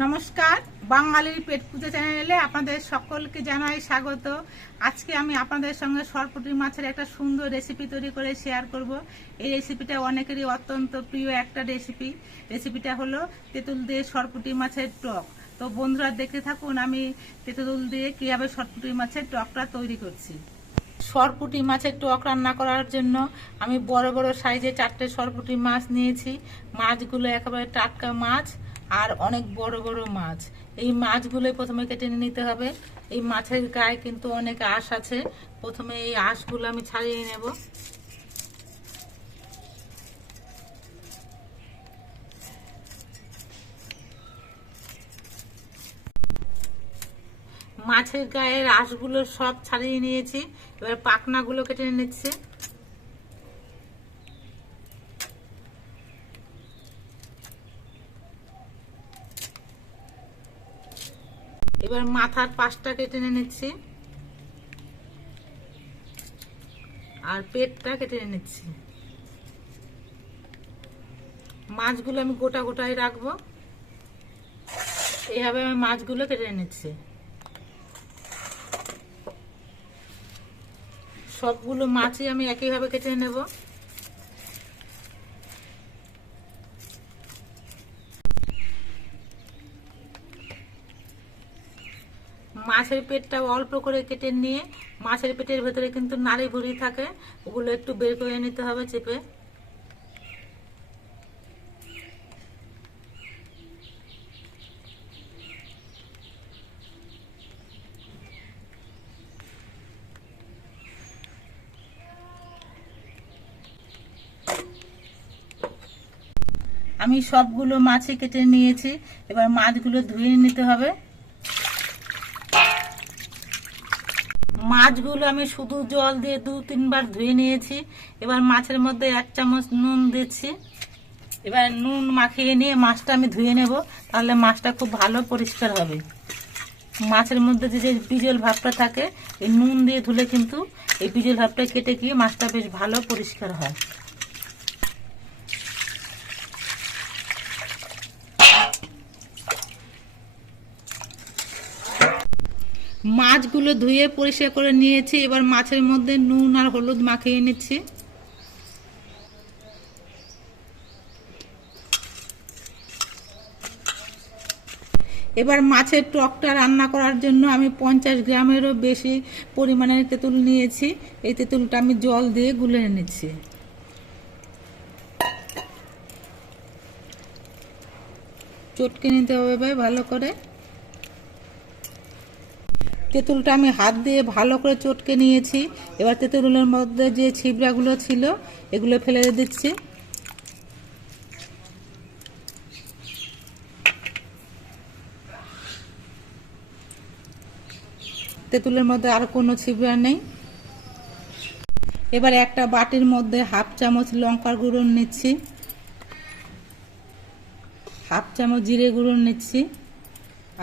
নমস্কার, বাঙালির পেট পুজো চ্যানেলে আপনাদের সকলকে জানাই স্বাগত। আজকে আমি আপনাদের সঙ্গে সরপুটি মাছের একটা সুন্দর রেসিপি তৈরি করে শেয়ার করব। এই রেসিপিটা অনেকেরই অত্যন্ত প্রিয় একটা রেসিপি রেসিপিটা হলো তেঁতুল দিয়ে সরপুটি মাছের টক। তো বন্ধুরা, দেখতে থাকুন, আমি তেঁতুল দিয়ে কীভাবে সরপুটি মাছের টকটা তৈরি করছি। সরপুটি মাছের টক রান্না করার জন্য আমি বড় বড় সাইজে চারটে সরপুটি মাছ নিয়েছি। মাছগুলো একেবারে টাটকা মাছ। আর অনেক বড় বড় মাছ। এই মাছগুলো প্রথমে কেটে নিতে হবে। এই মাছের গায়ে কিন্তু অনেক আঁশ আছে। প্রথমে এই আঁশগুলো আমি ছাড়িয়ে নেব। মাছের গায়ের আঁশগুলো সব ছাড়িয়ে নিয়েছি। এবার পাখনাগুলো কেটে নিচ্ছে। এবার মাথার পাশটা কেটে নিচ্ছি। আর পেটটা কেটে নিচ্ছি। মাছগুলো আমি গোটা গোটাই রাখব। এইভাবে আমি মাছগুলো কেটে নিচ্ছি। সবগুলো মাছই আমি একইভাবে কেটে নেব। মাছের পেটটা অল্প করে কেটে নিয়ে, মাছের পেটের ভেতরে কিন্তু নাড়ি ভুড়ি থাকে, ওগুলো একটু বের করে নিতে হবে চেপে। আমি সবগুলো মাছে কেটে নিয়েছি, এবার মাছগুলো ধুয়ে নিতে হবে। মাছগুলো আমি শুধু জল দিয়ে দু তিনবার ধুয়ে নিয়েছি। এবার মাছের মধ্যে এক চামচ নুন দিচ্ছি। এবার নুন মাখিয়ে নিয়ে মাছটা আমি ধুয়ে নেব, তাহলে মাছটা খুব ভালো পরিষ্কার হবে। মাছের মধ্যে যে যে বিজল ভাবটা থাকে, এই নুন দিয়ে ধুলে কিন্তু এই বিজল ভাবটা কেটে গিয়ে মাছটা বেশ ভালো পরিষ্কার হয়। মাছগুলো ধুয়ে পরিষ্কার করে নিয়েছি। এবার মাছের মধ্যে নুন আর হলুদ মাখিয়ে নিচ্ছি। এবার মাছের টকটা রান্না করার জন্য আমি পঞ্চাশ গ্রামেরও বেশি পরিমাণের তেঁতুল নিয়েছি। এই তেঁতুলটা আমি জল দিয়ে গুলে নিচ্ছি। চটকে নিতে হবে ভাই ভালো করে। তেঁতুলটা আমি হাত দিয়ে ভালো করে চটকে নিয়েছি। এবার তেঁতুলের মধ্যে যে ছিবড়াগুলো ছিল, এগুলো ফেলে দিচ্ছি। তেঁতুলের মধ্যে আর কোনো ছিবড়া নেই। এবার একটা বাটির মধ্যে হাফ চামচ লঙ্কার গুঁড়ো নিচ্ছি। হাফ চামচ জিরে গুঁড়ো নিচ্ছি।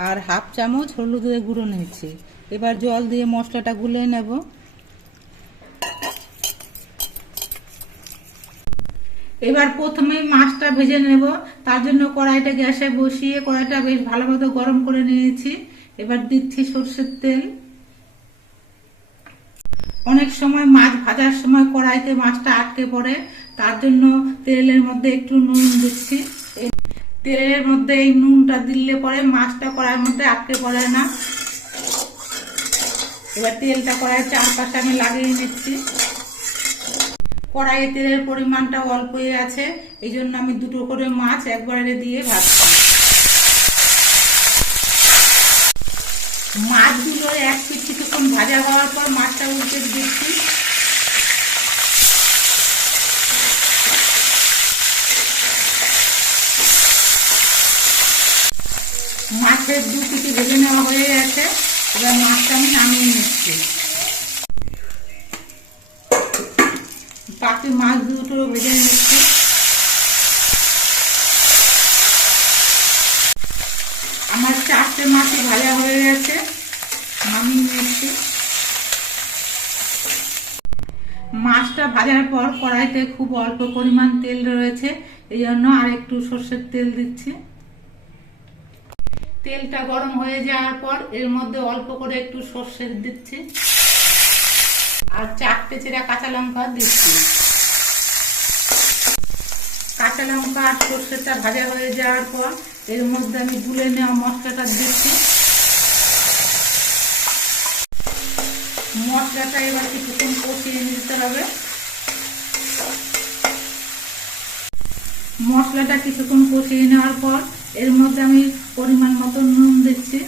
আর হাফ চামচ হলুদের গুঁড়ো নিচ্ছি। এবার জল দিয়ে মশলাটা গুলে নেব। এবার প্রথমে মাছটা ভেজে নেব। তার জন্য কড়াইটা গ্যাসে বসিয়ে কড়াইটা বেশ ভালো মতো গরম করে নিয়েছি। এবার দিচ্ছি সর্ষের তেল। অনেক সময় মাছ ভাজার সময় কড়াইতে মাছটা আটকে পড়ে, তার জন্য তেলের মধ্যে একটু নুন দিচ্ছি। তেলের মধ্যে এই নুনটা দিলে পরে মাছটা কড়াইয়ের মধ্যে আটকে পড়ে না। এবার তেলটা কড়াইয়ের চারপাশে আমি লাগিয়ে নিচ্ছি কড়াইয়ে তেলের পরিমাণটা অল্পই আছে, এই জন্য আমি দুটো করে মাছ একবারে দিয়ে ভাজছি। মাছগুলো এক পিঠ কিছুক্ষণ ভাজা হওয়ার পর মাছটা উল্টে দিচ্ছি। মাছের দু পিঠি ভেজে নেওয়া হয়ে গেছে। এবার মাছটা আমি নামিয়ে নিচ্ছি। বাকি মাছ দুটো ভেজে নিচ্ছি। আমার চারটে মাছই ভাজা হয়ে গেছে, নামিয়ে নিচ্ছি। মাছটা ভাজার পর কড়াইতে খুব অল্প পরিমাণ তেল রয়েছে, এই জন্য আর একটু সর্ষের তেল দিচ্ছি। তেলটা গরম হয়ে যাওয়ার পর এর মধ্যে অল্প করে একটু সর্ষে দিচ্ছি। আর চারটে চেরা কাঁচা লঙ্কা দিচ্ছি। কাঁচা লঙ্কা আর সর্ষেটা ভাজা হয়ে যাওয়ার পর এর মধ্যে আমি গুলে নেওয়া মশলাটা দিচ্ছি। মশলাটা এবার কিছুক্ষণ কষিয়ে নিতে হবে। মশলাটা কিছুক্ষণ কষিয়ে নেওয়ার পর এর মধ্যে আমি পরিমাণ মতো নুন দিচ্ছি।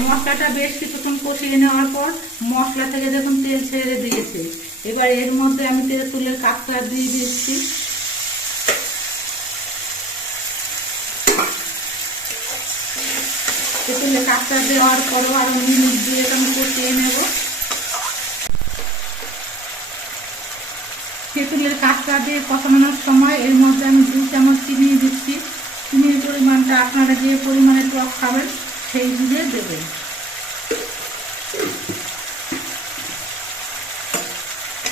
মশলাটা বেশ কিছুক্ষণ কষিয়ে নেওয়ার পর মশলা থেকে দেখুন তেল ছেড়ে দিয়েছে। এবার এর মধ্যে আমি তেঁতুলের কাঁকড়া দিয়ে দিচ্ছি। তেঁতুলের কাঁকড়া দেওয়ার পরও আরও মিনিট দিয়ে আমি কষিয়ে নেব। তেঁতুলের কাঁকড়া দিয়ে কষানোর সময় এর মধ্যে আমি দু চামচ চিনি দিচ্ছি। চিনির পরিমাণটা আপনারা যে পরিমাণে টক খাবেন সেই বুঝে দেবেন।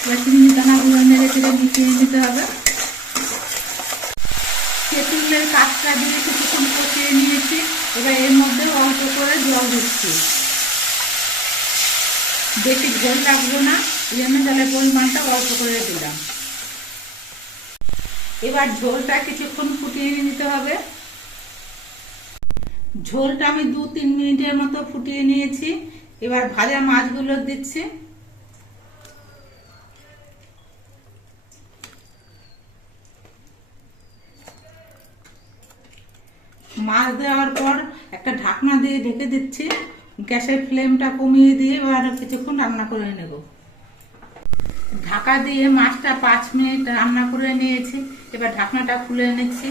এবার চিনি দানাগুলো নেড়ে চেড়ে মিশিয়ে নিতে হবে। তেঁতুলের কাঁচটা দিয়ে কিছুক্ষণ কষিয়ে নিয়েছি। এবার এর মধ্যে অল্প করে জল দিচ্ছি। বেশি ঝোল রাখব না এই জলের পরিমাণটা অল্প করে দিলাম। এবার ঝোলটা কিছুক্ষণ ফুটিয়ে নিতে হবে। ঝোলটা আমি দু তিন মিনিটের মতো ফুটিয়ে নিয়েছি। এবার ভাজা মাছগুলো দিচ্ছি। মাছ দেওয়ার পর একটা ঢাকনা দিয়ে ঢেকে দিচ্ছি। গ্যাসের ফ্লেমটা কমিয়ে দিয়ে এবার কিছুক্ষণ রান্না করে নেব। ঢাকা দিয়ে মাছটা পাঁচ মিনিট রান্না করে নিয়েছি। এবার ঢাকনাটা খুলে নিচ্ছি।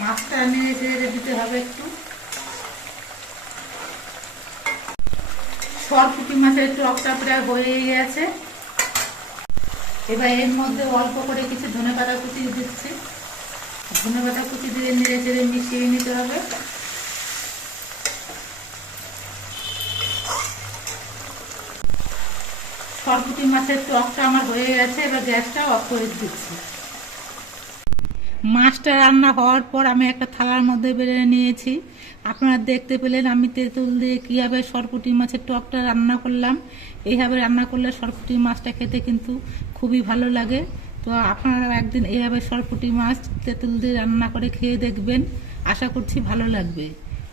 মাছটা নিয়ে ছেড়ে দিতে হবে একটু। সরপুটি মাছের টকটা প্রায় হয়ে গেছে। এবার এর মধ্যে অল্প করে কিছু ধনে পাতা কুচি দিচ্ছি। ধনে পাতা কুচি দিয়ে নেড়ে চেড়ে মিশিয়ে নিতে হবে। সরপুটি মাছের টকটা আমার হয়ে গেছে, এবার গ্যাসটা অফ করে দিচ্ছি। মাছটা রান্না হওয়ার পর আমি একটা থালার মধ্যে বেড়ে নিয়েছি। আপনারা দেখতে পেলেন আমি তেঁতুল দিয়ে কীভাবে সরপুটি মাছের টকটা রান্না করলাম। এইভাবে রান্না করলে সরপুটি মাছটা খেতে কিন্তু খুবই ভালো লাগে। তো আপনারা একদিন এইভাবে সরপুটি মাছ তেঁতুল দিয়ে রান্না করে খেয়ে দেখবেন। আশা করছি ভালো লাগবে।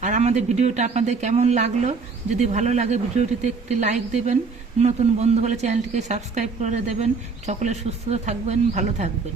আর আমাদের ভিডিওটা আপনাদের কেমন লাগল? যদি ভালো লাগে ভিডিওটিতে একটি লাইক দেবেন। নতুন বন্ধু হলে চ্যানেলটিকে সাবস্ক্রাইব করে দেবেন। সকলে সুস্থ থাকবেন, ভালো থাকবেন।